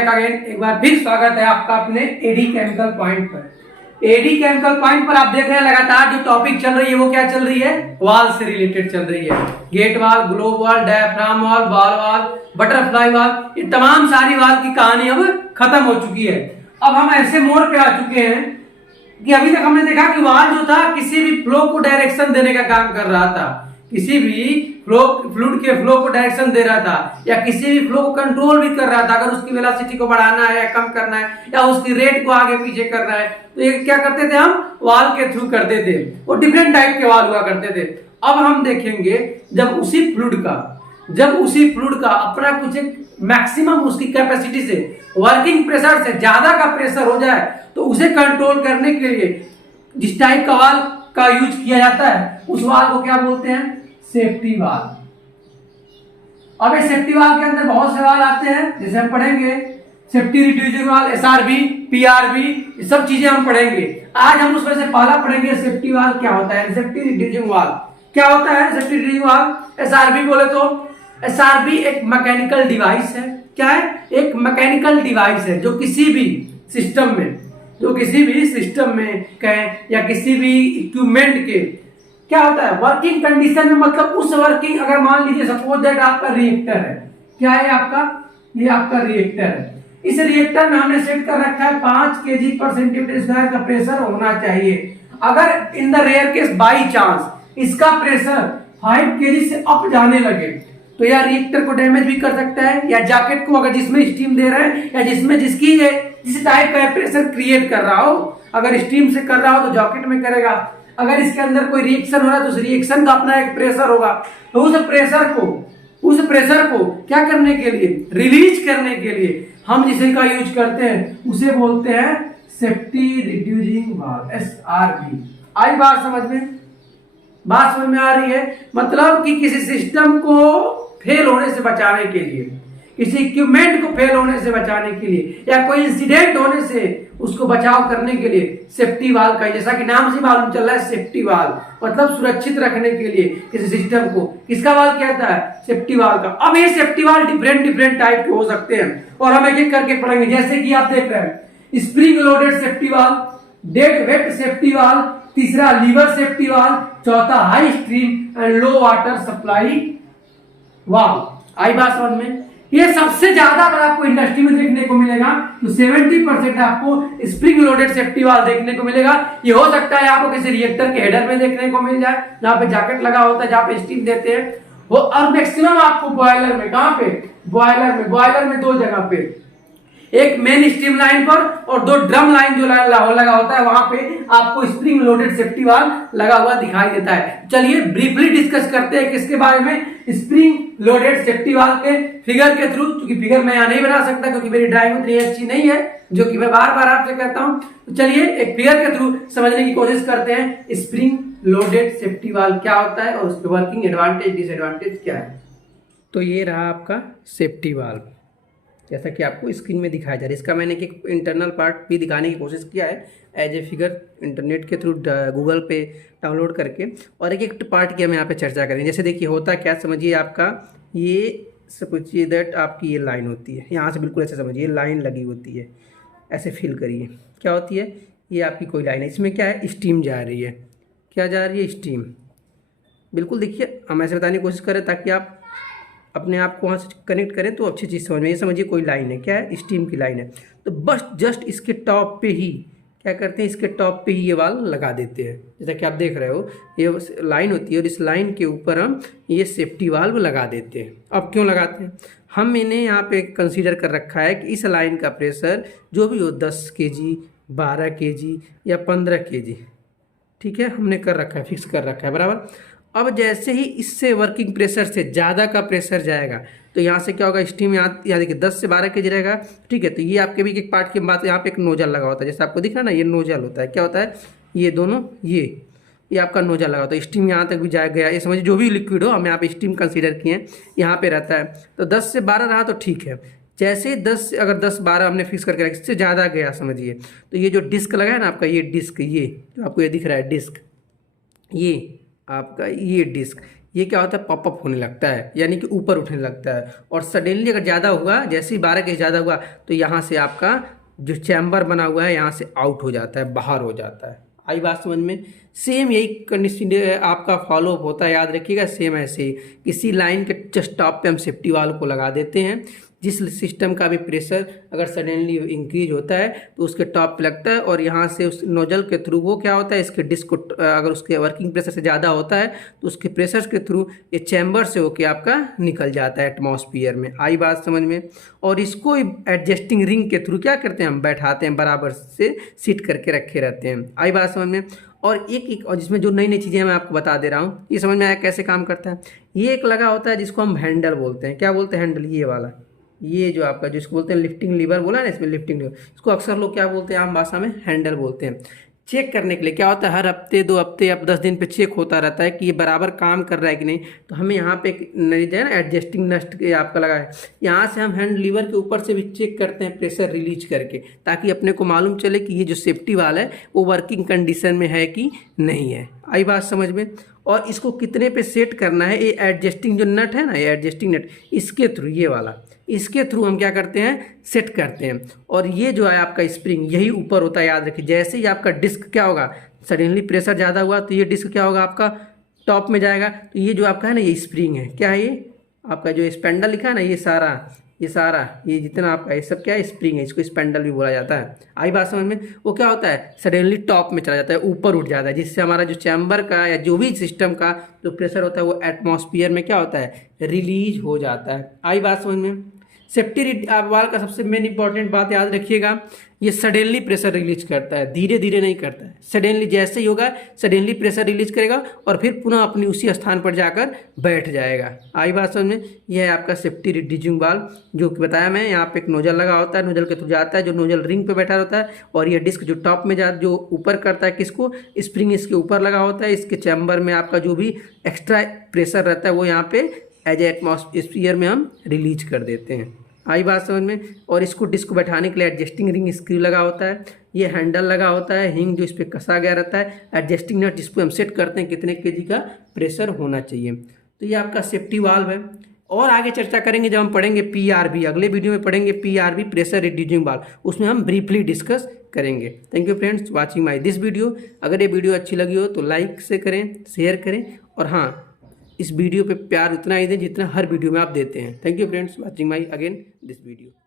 Back again. एक बार फिर स्वागत है आपका अपने एडी केमिकल पॉइंट पर। एडी केमिकल पॉइंट पर आप देख रहे हैं लगातार जो टॉपिक चल रही है वो क्या चल रही है, वाल से रिलेटेड चल रही है। गेट वाल, ग्लोब वाल, डायफ्राम वाल, बॉल वाल, बटरफ्लाई वाल, ये तमाम सारी वाल की कहानी अब खत्म हो चुकी है। अब हम ऐसे मोड़ पे आ चुके हैं कि अभी तक हमने देखा कि वाल जो था किसी भी फ्लो को डायरेक्शन देने का काम कर रहा था, किसी भी फ्लूइड के फ्लो को डायरेक्शन दे रहा था, या किसी भी फ्लो को कंट्रोल भी कर रहा था। अगर उसकी वेलोसिटी को बढ़ाना है या कम करना है या उसकी रेट को आगे पीछे करना है तो ये क्या करते थे, हम वाल के थ्रू करते थे। वो डिफरेंट टाइप के वाल हुआ करते थे। अब हम देखेंगे जब उसी फ्लूइड का अपना कुछ एक मैक्सिमम उसकी कैपेसिटी से, वर्किंग प्रेशर से ज्यादा का प्रेशर हो जाए तो उसे कंट्रोल करने के लिए जिस टाइप का वाल का यूज किया जाता है उस वाल को क्या बोलते हैं, सेफ्टी वाल। अब इस सेफ्टी वाल के अंदर बहुत से वाल आते हैं, जैसे हम पढ़ेंगे सेफ्टी रिड्यूसिंग वाल, एसआरबी, पीआरबी, ये सब चीजें हम पढ़ेंगे। आज हम उसमें से पहला पढ़ेंगे सेफ्टी वाल क्या होता है, सेफ्टी रिड्यूसिंग वाल क्या होता है। सेफ्टी रिड्यूसिंग वाल एसआरबी बोले तो एसआरबी एक मैकेनिकल डिवाइस है। क्या है, एक मैकेनिकल डिवाइस है जो किसी भी सिस्टम में कहें या किसी भी इक्विपमेंट के क्या होता है, वर्किंग कंडीशन में, मतलब उस वर्किंग, अगर मान लीजिए सपोज दैट आपका रिएक्टर है, क्या है आपका, ये आपका रिएक्टर है। इस रिएक्टर में हमने सेट कर रखा है 5 kg पर सेंटीमीटर स्क्वायर का प्रेशर होना चाहिए। अगर in the rare case by chance इसका प्रेशर 5 kg से अप जाने लगे तो यह रिएक्टर को डैमेज भी कर सकता है, या जैकेट को, अगर जिसमें स्टीम दे रहे हैं या जिस टाइप का प्रेशर क्रिएट कर रहा हो, अगर स्टीम से कर रहा हो तो जैकेट में करेगा। अगर इसके अंदर कोई रिएक्शन हो रहा है तो उस रिएक्शन का अपना एक प्रेशर होगा, तो उस प्रेशर को क्या करने के लिए, रिलीज करने के लिए हम जिसे का यूज करते हैं उसे बोलते हैं सेफ्टी रिड्यूसिंग वाल्व, एसआरवी। आई बात समझ में आ रही है। मतलब कि किसी सिस्टम को फेल होने से बचाने के लिए, किसी इक्विपमेंट को फेल होने से बचाने के लिए, या कोई इंसिडेंट होने से उसको बचाव करने के लिए सेफ्टी वाल्व का, जैसा कि नाम से मालूम चल रहा है सेफ्टी वाल्व मतलब सुरक्षित रखने के लिए किसी सिस्टम को, किसका वाल्व कहता है, सेफ्टी वाल्व का। अब ये सेफ्टी वाल्व डिफरेंट टाइप के हो सकते हैं और हम एक एक करके पढ़ेंगे। जैसे कि आप देख रहे हैं spring loaded safety valve, dead weight safety valve, तीसरा लीवर सेफ्टी वाल्व, चौथा high stream and low water supply valve. आई बात समझ में। ये सबसे ज्यादा अगर आपको इंडस्ट्री में देखने को मिलेगा तो 70% आपको स्प्रिंग लोडेड सेफ्टी वाल्व देखने को मिलेगा। ये हो सकता है आपको किसी रिएक्टर के हेडर में देखने को मिल जाए जहां पे जैकेट लगा होता है, जहां पे स्टीम देते हैं वो। और मैक्सिमम आपको बॉयलर में, कहां पे, बॉयलर में 2 जगह पे, एक मेन स्टीम लाइन पर और 2 ड्रम लाइन जो लगा होता है वहां पे आपको स्प्रिंग लोडेड सेफ्टी वाल्व लगा हुआ दिखाई देता है। चलिए ब्रीफली डिस्कस करते हैं किसके बारे में, स्प्रिंग लोडेड सेफ्टी वाल्व के फिगर के थ्रू। क्योंकि फिगर मैं यहाँ नहीं बना सकता क्योंकि मेरी ड्राइंग उतनी अच्छी नहीं है, जो कि मैं बार बार आपसे कहता हूं। तो चलिए एक फिगर के थ्रू समझने की कोशिश करते हैं स्प्रिंग लोडेड सेफ्टी वाल्व क्या होता है और उसके वर्किंग एडवांटेज डिसएडवांटेज क्या है। तो ये रहा आपका सेफ्टी वाल्व, जैसा कि आपको स्क्रीन में दिखाया जा रहा है। इसका मैंने एक इंटरनल पार्ट भी दिखाने की कोशिश किया है एज ए फिगर, इंटरनेट के थ्रू गूगल पे डाउनलोड करके, और एक पार्ट की हम यहाँ पे चर्चा करेंगे। जैसे देखिए होता क्या, समझिए आपका ये समझिए दैट आपकी ये लाइन होती है, यहाँ से बिल्कुल ऐसे समझिए लाइन लगी होती है, ऐसे फील करिए क्या होती है, ये आपकी कोई लाइन है, इसमें क्या है, स्टीम जा रही है। क्या जा रही है, स्टीम। बिल्कुल देखिए हम ऐसे बताने की कोशिश करें ताकि आप अपने आप को वहाँ से कनेक्ट करें तो अच्छी चीज़ समझ में। ये समझिए कोई लाइन है, क्या है, स्टीम की लाइन है। तो बस जस्ट इसके टॉप पे ही क्या करते हैं, इसके टॉप पे ही ये वाल्व लगा देते हैं। जैसा कि आप देख रहे हो ये लाइन होती है और इस लाइन के ऊपर हम ये सेफ्टी वाल्व लगा देते हैं। अब क्यों लगाते हैं, हमने यहाँ पे कंसीडर कर रखा है कि इस लाइन का प्रेशर जो भी हो 10 kg, 12 kg या 15 kg, ठीक है, हमने कर रखा है, फिक्स कर रखा है, बराबर। अब जैसे ही इससे वर्किंग प्रेशर से ज़्यादा का प्रेशर जाएगा तो यहाँ से क्या होगा, स्टीम यहाँ देखिए 10 से 12 kg रहेगा, ठीक है। तो ये आपके भी एक पार्ट की बात, यहाँ पे एक नोजल लगा होता है, जैसे आपको दिख रहा है ना, ये नोजल होता है। क्या होता है, ये दोनों ये आपका नोजल लगा होता है। स्टीम यहाँ तक भी जा गया, ये समझिए जो भी लिक्विड हो, हम यहाँ पे स्टीम कंसीडर किए हैं, यहाँ पे रहता है। तो 10 से 12 रहा तो ठीक है। जैसे ही 10 अगर 10-12 हमने फिक्स करके रखा, इससे ज़्यादा गया समझिए, तो ये जो डिस्क लगा है ना आपका, ये डिस्क, ये जो आपको ये दिख रहा है डिस्क, ये आपका ये डिस्क, ये क्या होता है, पॉपअप होने लगता है, यानी कि ऊपर उठने लगता है। और सडनली अगर ज़्यादा हुआ, जैसे ही 12 के ज़्यादा हुआ तो यहाँ से आपका जो चैम्बर बना हुआ है यहाँ से आउट हो जाता है, बाहर हो जाता है। आई बात समझ में। सेम यही कंडीशन आपका फॉलो अप होता है, याद रखिएगा। सेम ऐसे ही किसी लाइन के जस्ट टॉप पे हम सेफ्टी वाल्व को लगा देते हैं। जिस सिस्टम का भी प्रेशर अगर सडनली इंक्रीज होता है तो उसके टॉप पे लगता है, और यहाँ से उस नोजल के थ्रू वो क्या होता है, इसके डिस्क को अगर उसके वर्किंग प्रेशर से ज़्यादा होता है तो उसके प्रेशर के थ्रू ये चैम्बर से होके आपका निकल जाता है एटमॉस्फेयर में। आई बात समझ में। और इसको एडजस्टिंग रिंग के थ्रू क्या करते हैं, हम बैठाते हैं, बराबर से सीट करके रखे रहते हैं। आई बात समझ में। और एक और जिसमें जो नई नई चीज़ें मैं आपको बता दे रहा हूँ, ये समझ में आया कैसे काम करता है। ये एक लगा होता है जिसको हम हैंडल बोलते हैं। क्या बोलते हैं, हैंडल, ये वाला, ये जो आपका जिसको बोलते हैं लिफ्टिंग लीवर बोला ना, इसमें लिफ्टिंग लीवर, इसको अक्सर लोग क्या बोलते हैं आम भाषा में, हैंडल बोलते हैं। चेक करने के लिए क्या होता है, हर हफ्ते 2 हफ्ते या 10 दिन पे चेक होता रहता है कि ये बराबर काम कर रहा है कि नहीं। तो हमें यहाँ पे जो है ना एडजस्टिंग नस्ट आपका लगा है, यहाँ से हम हैंड लीवर के ऊपर से भी चेक करते हैं प्रेशर रिलीज करके, ताकि अपने को मालूम चले कि ये जो सेफ्टी वाला है वो वर्किंग कंडीशन में है कि नहीं है। आई बात समझ में। और इसको कितने पे सेट करना है, ये एडजस्टिंग जो नट है ना, ये एडजस्टिंग नट, इसके थ्रू, ये वाला, इसके थ्रू हम क्या करते हैं, सेट करते हैं। और ये जो है आपका स्प्रिंग यही ऊपर होता है, याद रखिए। जैसे ही आपका डिस्क क्या होगा, सडनली प्रेशर ज़्यादा हुआ तो ये डिस्क क्या होगा, आपका टॉप में जाएगा। तो ये जो आपका है ना, ये स्प्रिंग है, क्या है ये आपका जो स्पेंडल लिखा है ना, ये जितना आपका ये सब क्या है, स्प्रिंग है। इसको स्पेंडल भी बोला जाता है। आई बात समझ में। वो क्या होता है, सडनली टॉप में चला जाता है, ऊपर उठ जाता है, जिससे हमारा जो चैम्बर का या जो भी सिस्टम का जो प्रेशर होता है वो एटमॉस्फेयर में क्या होता है, रिलीज हो जाता है। आई बात समझ में। सेफ्टी वाल का सबसे मेन इंपॉर्टेंट बात याद रखिएगा, ये सडनली प्रेशर रिलीज करता है, धीरे धीरे नहीं करता है। सडनली जैसे ही होगा सडनली प्रेशर रिलीज करेगा और फिर पुनः अपनी उसी स्थान पर जाकर बैठ जाएगा। आई बात समझ में। यह है आपका सेफ्टी रिड्यूसिंग वाल्व, जो कि बताया मैं, यहाँ पे एक नोजल लगा होता है, नोजल के थ्रू जाता है, जो नोजल रिंग पे बैठा होता है, और ये डिस्क जो टॉप में जो ऊपर करता है किसको, स्प्रिंग इसके ऊपर लगा होता है। इसके चैम्बर में आपका जो भी एक्स्ट्रा प्रेशर रहता है वो यहाँ पे एज एटमॉस्फेयर में हम रिलीज कर देते हैं। आई बात समझ में। और इसको डिस्क को बैठाने के लिए एडजस्टिंग रिंग स्क्रू लगा होता है, ये हैंडल लगा होता है, हिंग जो इस पर कसा गया रहता है, एडजस्टिंग नट जिस पर हम सेट करते हैं कितने केजी का प्रेशर होना चाहिए। तो ये आपका सेफ्टी वाल्व है। और आगे चर्चा करेंगे जब हम पढ़ेंगे PRV, अगले वीडियो में पढ़ेंगे PRV, प्रेशर रिड्यूसिंग वाल्व, उसमें हम ब्रीफली डिस्कस करेंगे। Thank you friends watching my this video. अगर ये वीडियो अच्छी लगी हो तो लाइक से करें, शेयर करें, और हाँ, इस वीडियो पे प्यार उतना ही दें जितना हर वीडियो में आप देते हैं। Thank you friends watching my again this video.